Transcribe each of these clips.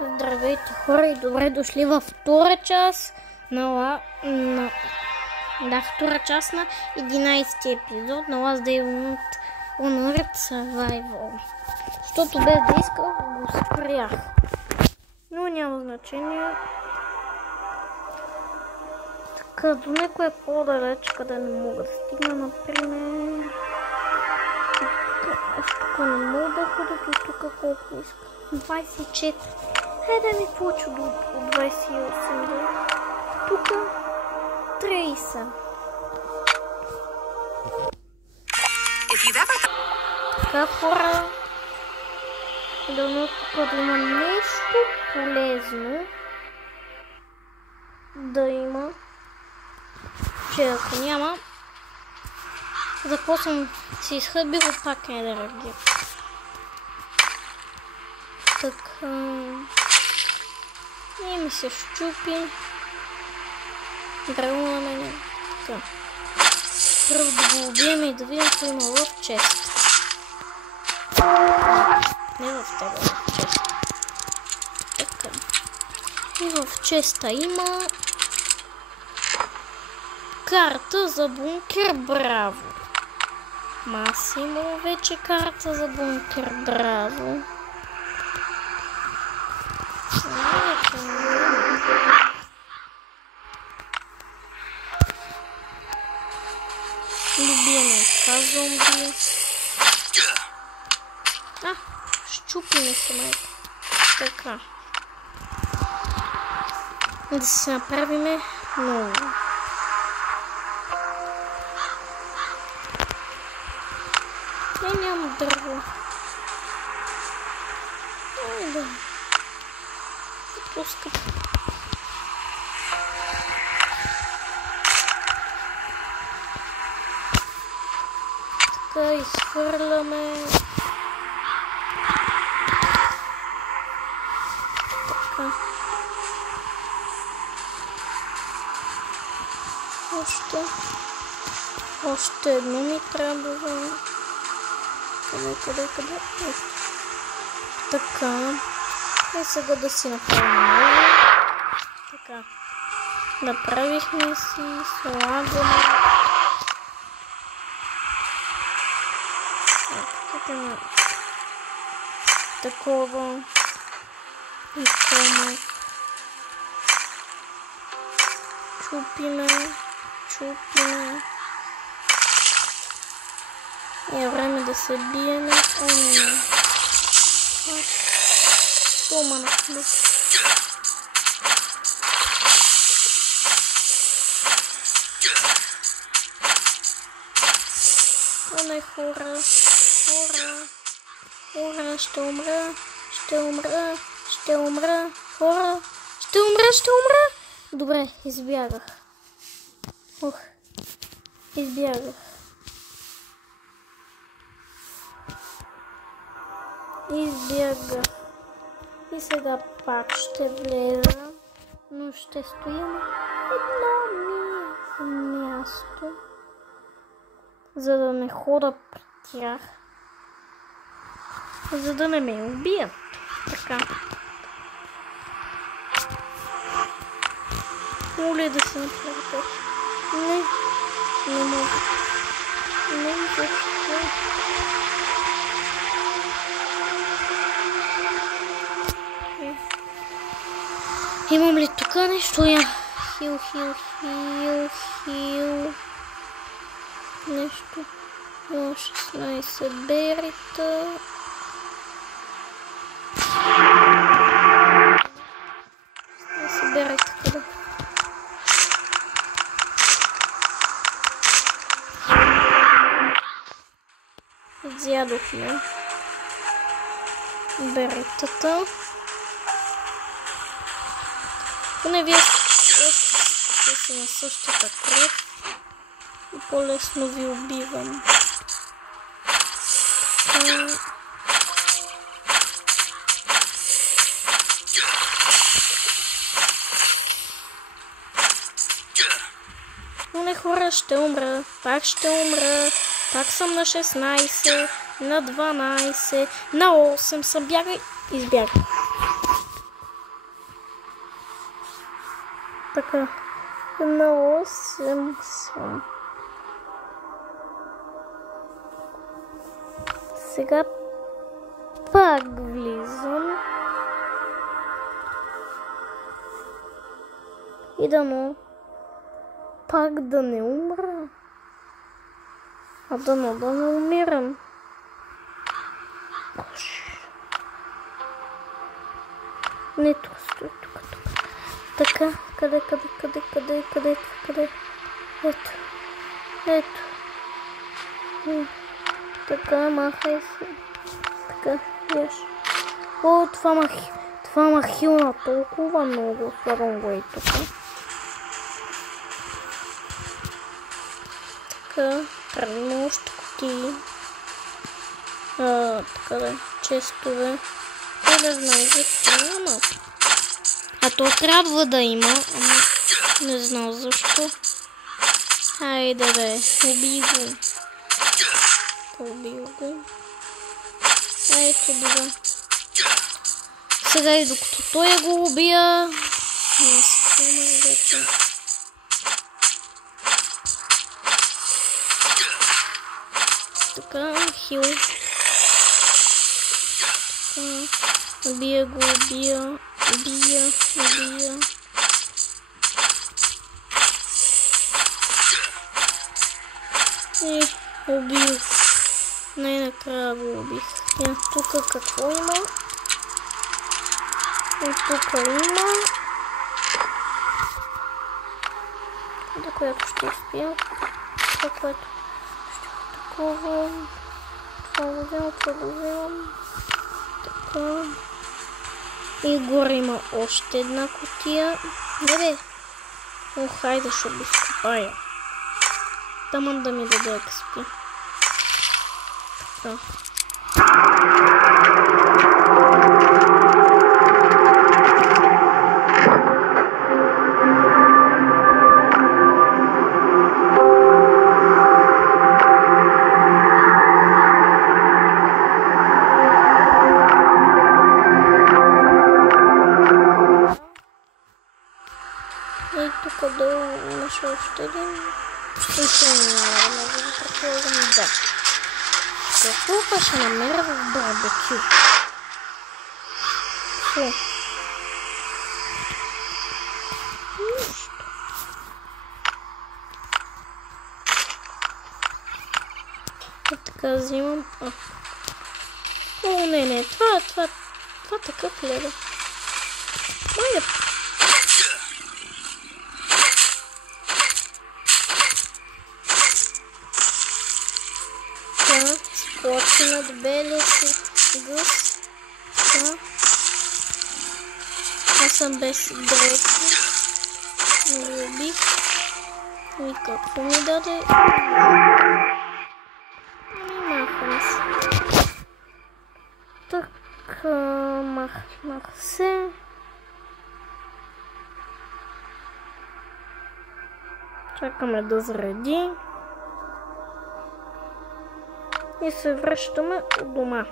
Здравейте хора и добре дошли във втора част на втора част на 11-ти епизод на Last Day on Earth Survival. Защото без да иска го спрях. Но няма значение. Така, до някой е по-далеч, къде не мога да стигна, например. Тук не мога да ходя, тук колко иска. 24. Хайде да ми получи до 28. Тук 30. Така хора, да има нещо полезно да има, че ако няма, за какво съм си изхъбил пак енергия. Така, и ми се щупи. Драго на мене. Така. Първо да го убием и да видим какво има в чест. Не в тебе, в чест. Така. И в честа има карта за бункер, браво. Аз имам вече карта за бункер, браво. Любиме зомби. Щупи ми се, майка. Така. Да си направиме ново. Няма дърво. Да. Пускай. Така, изхвърляме. Така. Още едно ми трябва. Къде? Така. И сега да си направим ново. Така. Направихме си, слагаме. Такова. И камък. Чупиме. Е време да се биеме. Тома на плюс. Не, хора, ще умра, хора, ще умра. Добре, избягах. Избягах. И сега пак ще влеза, но ще стоим едно място, за да не хода при тях, за да не ме убият. Така. Моля да се направи така. Не мога. Не защо. Имам ли тук нещо? Хил. Нещо. 16 берита. Берита къде? Изядохме беритата. Поне вие ще си на същата кръв и по-лесно ви убивам. Не, хора, ще умра. Пак ще умра. Пак съм на 16, на 12, на 8 съм. Бягай. Избягай. Така. На 8 съм. Сега пак влизам. И дано пак да не умра. А дано да не умирам. Не, тук стои, тук. Така, къде? Ето. Така, махай се. Така, еш. О, това ма хилна толкова много. Слагам го и тук. Така, правим още кутии. Така да, честове. Да знам защо няма. А то трябва да има, ама не знам защо. Хайде бе, убий го. Ето да. Сега и докато той го убия, не спомням вече. Така, хил. Така, убия го, убия. И убил. Най-накрая го убих. Тук какво има? И тук има. До което ще успя. Това, което ще такова. Това го вземам. Така. И горе има още една кутия. Бе. О, хайде, ще го изкопая. Таман да ми даде експи. Така. И тук долу имаше още един. И ще няма да го предполагам, да. Какво ще намеря в барбекю? Нищо. И така взимам. О, не, това такъв леда. Майде. Скочи над белия си гъс. Аз съм без дрехи. Не го убих. И какво ми даде? Махам се. Така, махнах се. Чакаме да заради. И се връщаме от дома.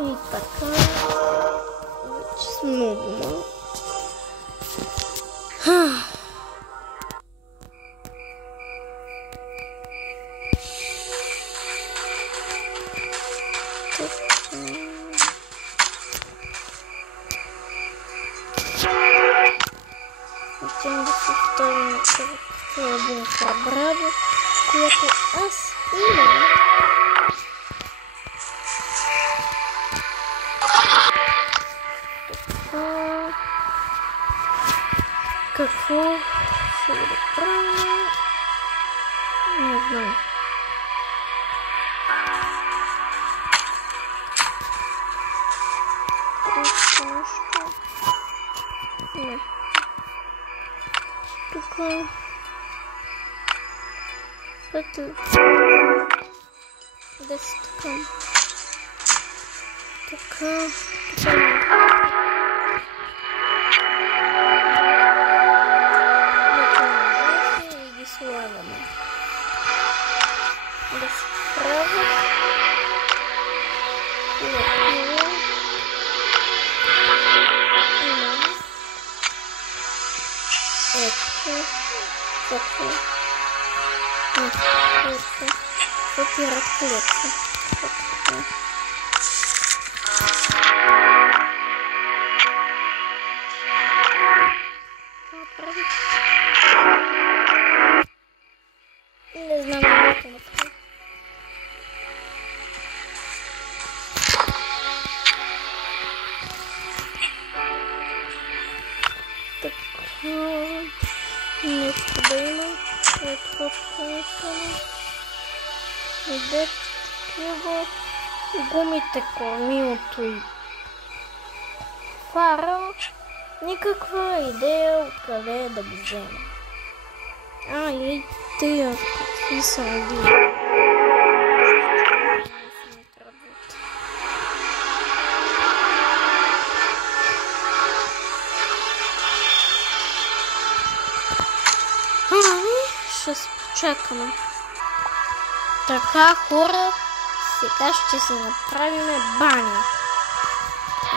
И така. Вече сме у дома. Отивам да се оставим на един крабраба, която аз имам. Какво ще да правя? Не знам. Не. Тук. Ето. 10 така. Така. И ги слагаме. Ето. Какво? Ето. Опират колеца. Не знам какво да направя. Нещо да има. Ето къде такива гумите, кормилото и фара. Никаква идея откъде да го взема. И тия какви са ги. Ще се почакаме. Така, хора, сега ще си направим баня.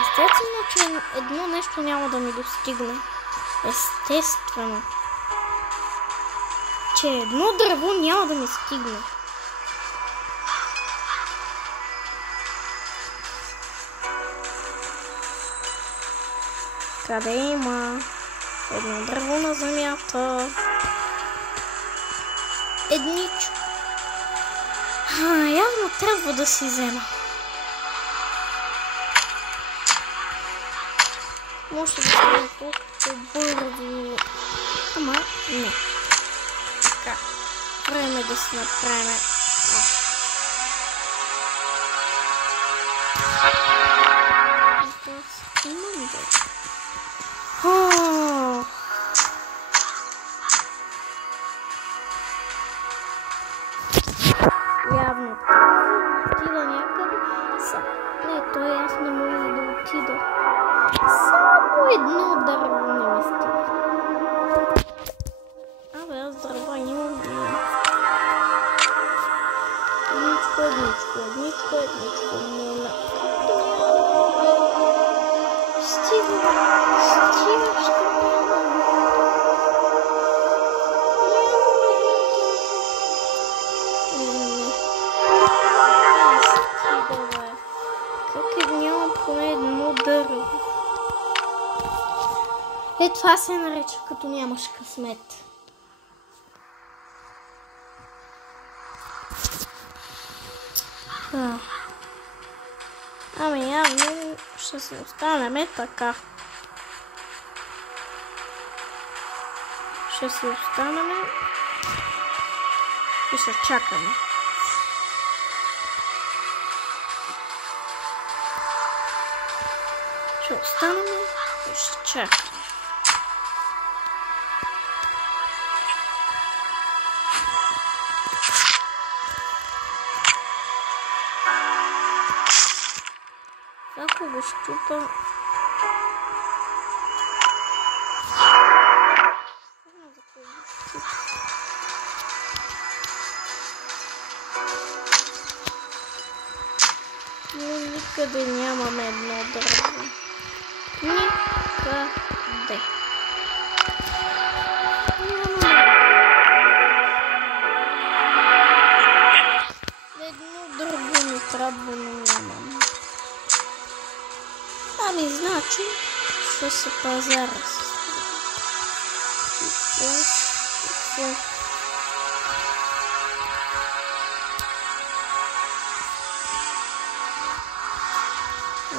Естествено, че едно нещо няма да ми достигне. Естествено, че едно дърво няма да ми стигне. Къде има едно дърво на земята? Едничко. Явно трябва да си взема. Може да стане толкова бързо. Ама не. Така. Време да си направим. Явно отида някъде. Не, той аз не мога да отида. Само едно дърво не ми стига. Аз дърва нямам да имам. Едничко. Моля. Стига. Това се нарича като нямаш късмет. Явно ще се останем така. Ще се останем и ще чакаме. Ще останем и ще чакаме. Ако го щупа... Никъде нямаме едно дърво. Никъде. Едно дърво ми трябва, но нямам. Значи ще се пазара с това.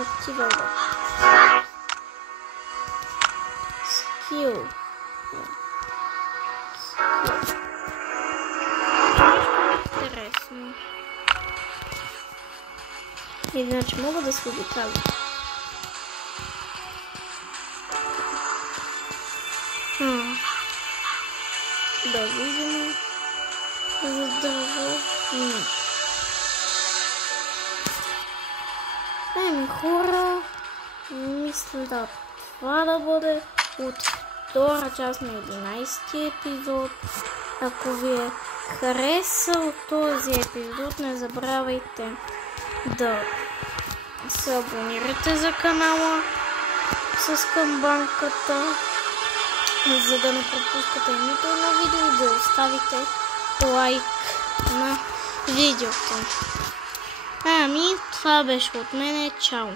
Отива да. Скил. Интересно. Иначе мога да се обикаля. Да видим за дърво. Хора, мисля да това да бъде от втора част на 11-ти епизод. Ако ви е харесал този епизод, не забравяйте да се абонирате за канала с камбанката за да не пропускате нито едно видео и да оставите лайк на видеото. Ами, това беше от мене. Чао!